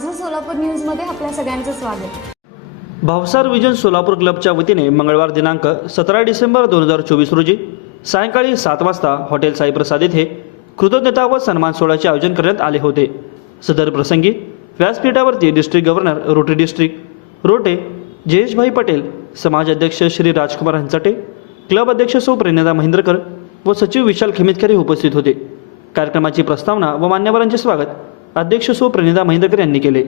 माझं सोलापूर न्यूजमध्ये आपल्या सगळ्यांचं स्वागत। भावसार विजन सोलापूर क्लबच्या वतीने मंगळवार दिनांक 17 डिसेंबर 2024 रोजी सायंकाळी 7 वाजता हॉटेल साईप्रसाद येथे कृतज्ञता व सन्मान सोहळ्याचे आयोजन करण्यात आले होते। सदर प्रसंगी व्यासपीठावरती डिस्ट्रिक्ट गव्हर्नर रोटरी डिस्ट्रिक्ट रोटे जयेशभाई पटेल, समाज अध्यक्ष श्री राजकुमार हंचाटे, क्लब अध्यक्ष सौ प्रेरणा महेंद्रकर व सचिव विशाल खेमेतकर उपस्थित होते। कार्यक्रमाची प्रस्तावना व मान्यवरांचे स्वागत अध्यक्ष सौ प्रेरणा महेंद्रकर यांनी केले।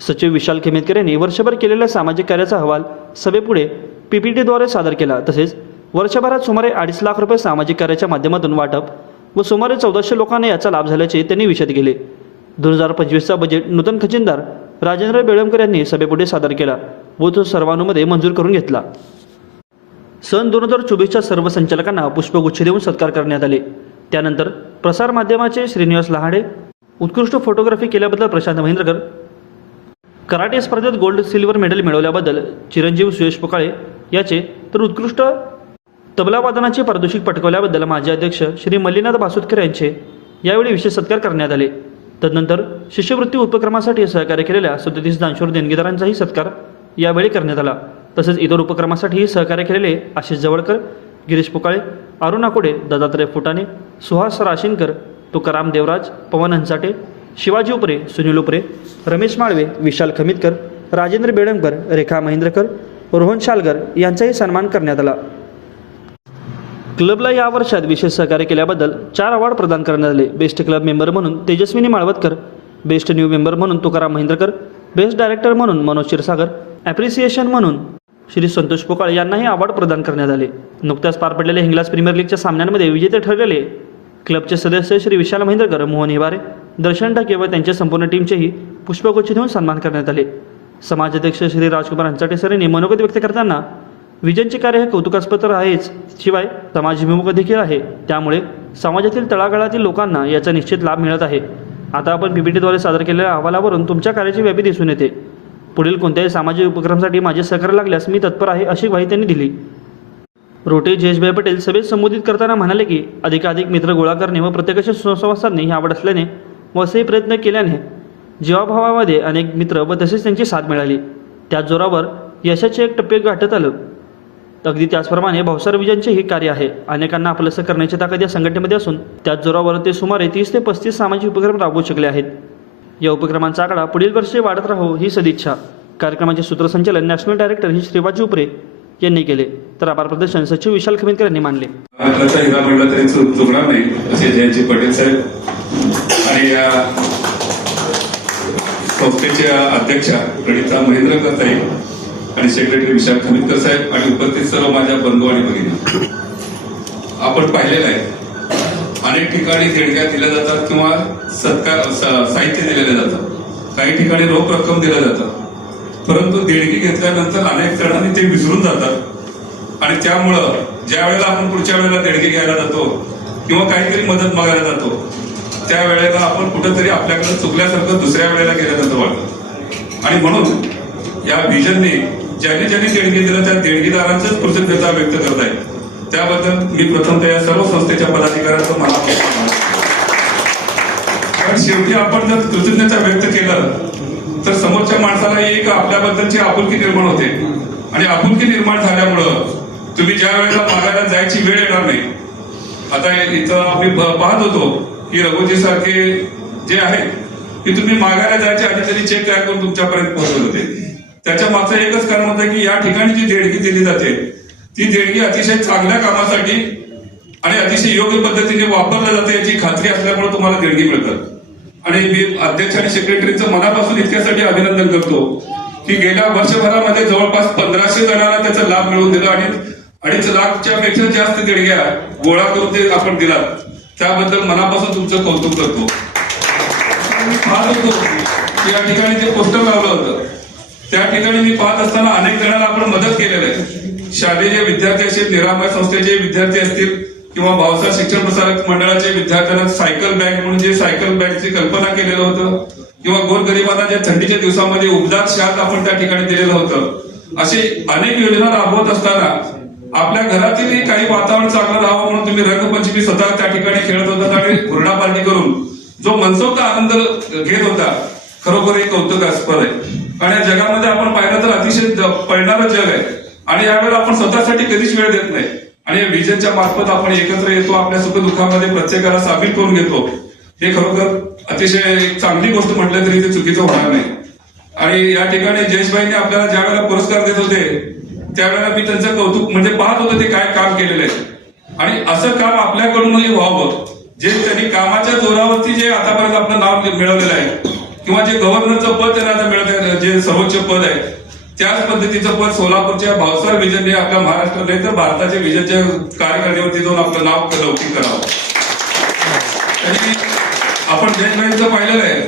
सचिव विशाल खेमेतकर यांनी वर्षभर केलेल्या सामाजिक कार्याचा अहवाल सभेपुढे पीपीटीद्वारे सादर केला। तसेच वर्षभरात सुमारे 2.5 लाख रुपये सामाजिक कार्याच्या माध्यमातून वाटप व सुमारे 1400 लोकांना याचा लाभ झाल्याचे त्यांनी विशद केले। 2025चा बजेट नूतन खजिनदार राजेंद्र बेळमकर यांनी सभेपुढे सादर केला व तो सर्वानुमते मंजूर करून घेतला। सन 2024च्या सर्व संचालकांना पुष्पगुच्छ देऊन सत्कार करण्यात आले। त्यानंतर प्रसार माध्यमाचे श्रीनिवास लहाडे, उत्कृष्ट फोटोग्राफी केल्याबद्दल प्रशांत महेंद्रकर, कराटे स्पर्धेत गोल्ड सिल्वर मेडल मिळवल्याबद्दल चिरंजीव सुयश पोकाळे याचे, तर उत्कृष्ट तबला वादनाचे पारितोषिक पटकावल्याबद्दल माजी अध्यक्ष श्री मल्लीनाथ बासुदकर यांचे यावेळी विशेष सत्कार करण्यात आले। तदनंतर शिष्यवृत्ती उपक्रमासाठी सहकार्य केलेल्या 37 दानशूर देणगीदारांचाही सत्कार यावेळी करण्यात आला। तसेच इतर उपक्रमासाठी सहकार्य केलेले आशिष जवळकर, गिरीश पोकाळे, अरुण आकोडे, दत्तात्रय फुटाणे, सुहास राशीनकर, तुकाराम देवराज, पवन हंचाटे, शिवाजी उपरे, सुनील उपरे, रमेश माळवे, विशाल खमितकर, राजेंद्र बेळमकर, रेखा महेंद्रकर, रोहन शालगर यांचाही सन्मान करण्यात आला। क्लबला या वर्षात विशेष सहकार्य केल्याबद्दल 4 अवॉर्ड प्रदान करण्यात आले। बेस्ट क्लब मेंबर म्हणून तेजस्विनी माळवतकर, बेस्ट न्यू मेंबर म्हणून तुकाराम महेंद्रकर, बेस्ट डायरेक्टर म्हणून मनोज क्षीरसागर, ॲप्रिसिएशन म्हणून श्री संतोष पोकाळे यांनाही अवॉर्ड प्रदान करण्यात आले। नुकत्याच पार पडलेल्या हिंगलाज प्रीमियर लीगच्या सामन्यांमध्ये विजेते ठरलेले क्लबचे सदस्य श्री विशाल महेंद्रकर, मोहन हिवारे, दर्शन ठाके व त्यांच्या संपूर्ण टीमचेही पुष्पगुच्छ देऊन सन्मान करण्यात आले। समाज अध्यक्ष श्री राजकुमार हंचाटे सर यांनी मनोगत व्यक्त करताना विजनचे कार्य हे कौतुकास्पद आहेच, शिवाय समाजभिमुख देखील आहे। त्यामुळे समाजातील तळागाळातील लोकांना याचा निश्चित लाभ मिळत आहे। आता आपण पीपीटीद्वारे सादर केलेल्या अहवालावरून तुमच्या कार्याची व्याप्ती दिसून येते। पुढील कोणत्याही सामाजिक उपक्रमासाठी माझे सहकार्य लागल्यास मी तत्पर आहे, अशी ग्वाही त्यांनी दिली। रोटे जयेशभाई पटेल सभेत संबोधित करताना म्हणाले की अधिकाधिक मित्र गोळा करणे व प्रत्येकाशी सुसंवाद साधणे ही आवड असल्याने व असेही प्रयत्न केल्याने जीवाभावामध्ये अनेक मित्र व तसेच त्यांची साथ मिळाली। त्याच जोरावर यशाचे एक टप्पे गाठत आलं। अगदी त्याचप्रमाणे भावसार विजनचेही कार्य आहे। अनेकांना आपलंसं करण्याची ताकद या संघटनेमध्ये असून त्याच जोरावर ते सुमारे 30 ते 35 सामाजिक उपक्रम राबवू शकले आहेत। या उपक्रमांचा आकडा पुढील वर्षी वाढत राहो ही सदिच्छा कार्यक्रमाचे सूत्रसंचालन नॅशनल डायरेक्टर ही श्रीवाजी उपरे यांनी केले, तर आभार प्रदर्शन सचिव विशाल खेमेतकर यांनी मानले। हिरा म्हणलं तरी चुकणार नाही असे जयंती पटेल साहेब आणि या संस्थेच्या अध्यक्षा प्रणिता महेंद्रकर ताई आणि सेक्रेटरी विशाल खेमेतकर साहेब आणि उपस्थित सर्व माझ्या बंधू आणि भगिनी, आपण पाहिलेलं आहे अनेक ठिकाणी देणग्या दिल्या जातात किंवा सत्कार साहित्य दिलेले जातात, काही ठिकाणी रोख रक्कम दिल्या जातात, परंतु देणगी घेतल्यानंतर अनेक जणांनी ते विसरून जातात आणि त्यामुळं ज्या वेळेला आपण पुढच्या वेळेला देणगी घ्यायला जातो किंवा काहीतरी मदत मागायला जातो त्यावेळेला आपण कुठंतरी आपल्याकडे चुकल्यासारखं दुसऱ्या वेळेला गेल्यानंतर वाटतं। आणि म्हणून या विजनने ज्यांनी ज्यांनी देणगी दिलं त्या देणगीदारांचंच कृतज्ञता व्यक्त करत आहे। त्याबद्दल मी प्रथमतः या सर्व संस्थेच्या पदाधिकाऱ्यांचं मनापासून, कारण शेवटी आपण जर कृतज्ञता व्यक्त केलं तर समोरच्या माणसाला एक आपल्याबद्दलची आपुलकी निर्माण होते आणि आपुलकी निर्माण झाल्यामुळं तुम्ही ज्या वेळेला मागायला जायची वेळ येणार नाही। आता इथं आम्ही पाहत होतो की रघुजी सारखे जे आहे की तुम्ही मागायला जायच्या आधी तरी चेक तयार करून तुमच्यापर्यंत पोहोचत होते। त्याच्या मागचं एकच कारण होतं की या ठिकाणी जी देणगी दिली जाते ती देणगी अतिशय चांगल्या कामासाठी आणि अतिशय योग्य पद्धतीने वापरल्या जाते याची खात्री असल्यामुळे तुम्हाला देणगी मिळतात। आणि मी अध्यक्ष आणि सेक्रेटरीचं मनापासून इतक्यासाठी अभिनंदन करतो की गेल्या वर्षभरामध्ये जवळपास 1500 जणांना त्याचा लाभ मिळवून दिला आणि 2.5 लाखच्या पेक्षा जास्त देणग्या गोळा करून ते आपण दिलात, त्याबद्दल मनापासून तुमचं कौतुक करतो। मी पाहत होतो की या ठिकाणी जे पोस्टर लावलं होतं त्या ठिकाणी मी पाहत असताना अनेक जणांना आपण मदत केलेलं आहे। शालेय जे विद्यार्थी असतील, निरामय संस्थेचे विद्यार्थी असतील किंवा भावसार शिक्षण प्रसारक मंडळाचे विद्यार्थ्यांना सायकल बॅग म्हणून जे सायकल बॅगची कल्पना केलेलं होतं किंवा गोरगरिबांना जे थंडीच्या दिवसामध्ये उबदार शाल आपण त्या ठिकाणी दिलेलं होतं, अशी अनेक योजना राबवत असताना आपल्या घरातील काही वातावरण चांगलं राहावं म्हणून तुम्ही रंगपंचमी स्वतः त्या ठिकाणी खेळत होता आणि हुरडा पार्टी करून जो मनसोक्त आनंद घेत होता खरोखर एक कौतुकास्पद आहे. आणि या जगामध्ये आपण पाहिलं तर अतिशय पळणारं जग आहे आणि यावेळेला आपण स्वतःसाठी कधीच वेळ देत नाही आणि या विजनच्या मार्फत आपण एकत्र येतो, आपल्या सुखदुःखामध्ये प्रत्येकाला सामील करून घेतो. हे खरोखर अतिशय एक चांगली गोष्ट म्हटलं तरी ते चुकीचं होणार नाही. आणि या ठिकाणी जयेशभाईंनी आपल्याला ज्या वेळेला पुरस्कार देत होते त्यावेळेला मी त्यांचं कौतुक म्हणजे पाहत होतो ते काय काम केलेलं आहे आणि असं काम आपल्याकडूनही व्हावं. जे त्यांनी कामाच्या जोरावरती जे आतापर्यंत आपलं नाव मिळवलेलं आहे किंवा जे गव्हर्नरचं पद त्यांना आता मिळत जे सर्वोच्च पद आहे त्याच पद्धतीचं पद सोलापूरच्या भावसार विजनने आपल्या महाराष्ट्र नाही तर भारताच्या विजनच्या कार्यकारिणीवरती जाऊन आपलं नाव लौकिक करावं. त्यांनी आपण जयेशभाईंचं पाहिलेलं आहे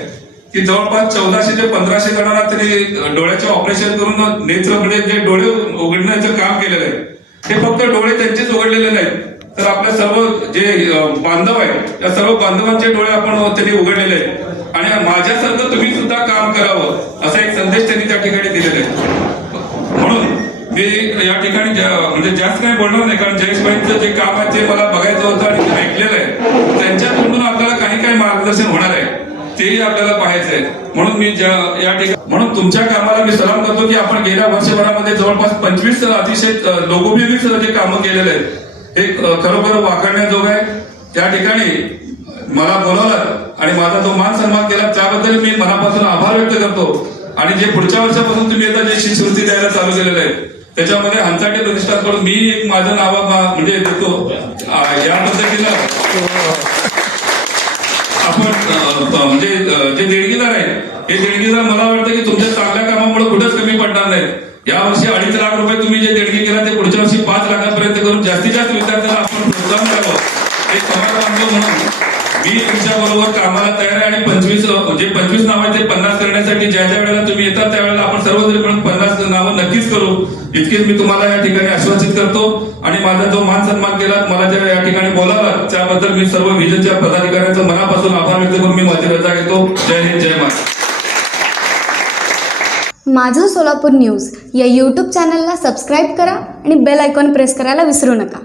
की जवळपास 1400 ते 1500 जणांना त्यांनी डोळ्याचे ऑपरेशन करून नेत्र म्हणजे जे डोळे उघडण्याचं काम केलेलं आहे. ते फक्त डोळे त्यांचेच उघडलेले नाहीत तर आपल्या सर्व जे बांधव आहेत त्या सर्व बांधवांचे डोळे आपण त्यांनी उघडलेले आहेत आणि माझ्यासारखं तुम्ही सुद्धा काम करावं असा एक संदेश त्यांनी त्या ठिकाणी दिलेला आहे. म्हणून मी या ठिकाणी म्हणजे जास्त काही बोलणार नाही कारण जयेशभाईंचं जे काम आहे ते मला बघायचं होतं आणि ते ऐकलेलं आहे. त्यांच्या तोंडून आपल्याला काही मार्गदर्शन होणार आहे तेही आपल्याला पाहायचं आहे. म्हणून मी या ठिकाणी म्हणून तुमच्या कामाला मी सलाम करतो की आपण गेल्या वर्षभरामध्ये जवळपास 25 अतिशय लोकोपयोगी जे कामं केलेले आहेत हे खरोखर वाखाणण्याजोग आहे. त्या ठिकाणी मला बोलावलं आणि माझा जो मान सन्मान केला त्याबद्दल मी मनापासून आभार व्यक्त करतो. आणि जे पुढच्या वर्षापासून तुम्ही आता जे शिष्यवृत्ती द्यायला चालू केलेलं आहे त्याच्यामध्ये हंचाटे प्रतिष्ठानकडून मी एक माझं नाव म्हणजे देतो. या पद्धतीनं आपण म्हणजे जे देणगीदार आहे हे देणगीदार मला वाटतं की तुमच्या चांगल्या कामामुळे कुठेच कमी पडणार नाहीत. या वर्षी 2.5 लाख रुपये तुम्ही जे देणगी केला ते पुढच्या वर्षी 5 लाखांपर्यंत करून जास्तीत जास्त विद्यार्थ्यांना आपण प्रोत्साहन करावं हे समाज बांधव म्हणून मी तुमच्या बरोबर कामाला तयार आहे. आणि 25 नाव आहे ते 50 करण्यासाठी ज्या ज्या वेळेला तुम्ही येतात त्यावेळेला आपण सर्वजण मिळून 50 नावं नक्कीच करू इतकेच मी तुम्हाला या ठिकाणी आश्वासित करतो. आणि माझा जो मान सन्मान केला मला ज्या या ठिकाणी बोलावला त्याबद्दल मी सर्व विजनच्या पदाधिकाऱ्यांचं मनापासून आभार व्यक्त करून मी माझी रजा घेतो. जय हिंद जय महाराष्ट्र. माझं सोलापूर न्यूज या यूट्यूब चॅनलला सबस्क्राईब करा आणि बेल आयकॉन प्रेस करायला विसरू नका.